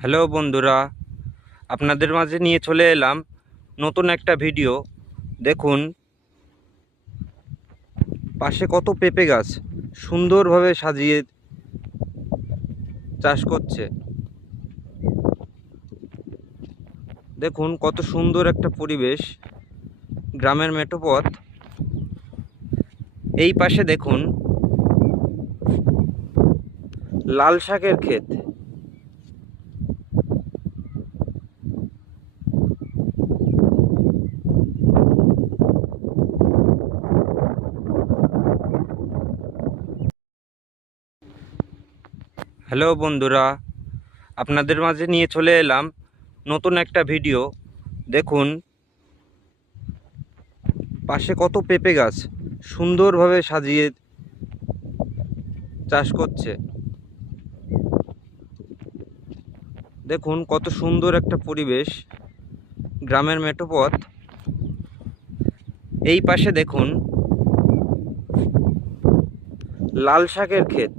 Hello বন্ধুরা, আপনাদের মাঝে নিয়ে চলে এলাম নতুন একটা ভিডিও। দেখুন পাশে কত পেঁপে গাছ সুন্দরভাবে সাজিয়ে চাষ করছে। দেখুন কত সুন্দর একটা পরিবেশ, গ্রামের মেঠোপথ। এই পাশে দেখুন লাল শাকের ক্ষেত। হ্যালো বন্ধুরা, আপনাদের মাঝে নিয়ে চলে এলাম নতুন একটা ভিডিও। দেখুন পাশে কত পেঁপে গাছ সুন্দরভাবে সাজিয়ে চাষ করছে। দেখুন কত সুন্দর একটা পরিবেশ, গ্রামের মেঠোপথ। এই পাশে দেখুন লাল শাকের ক্ষেত।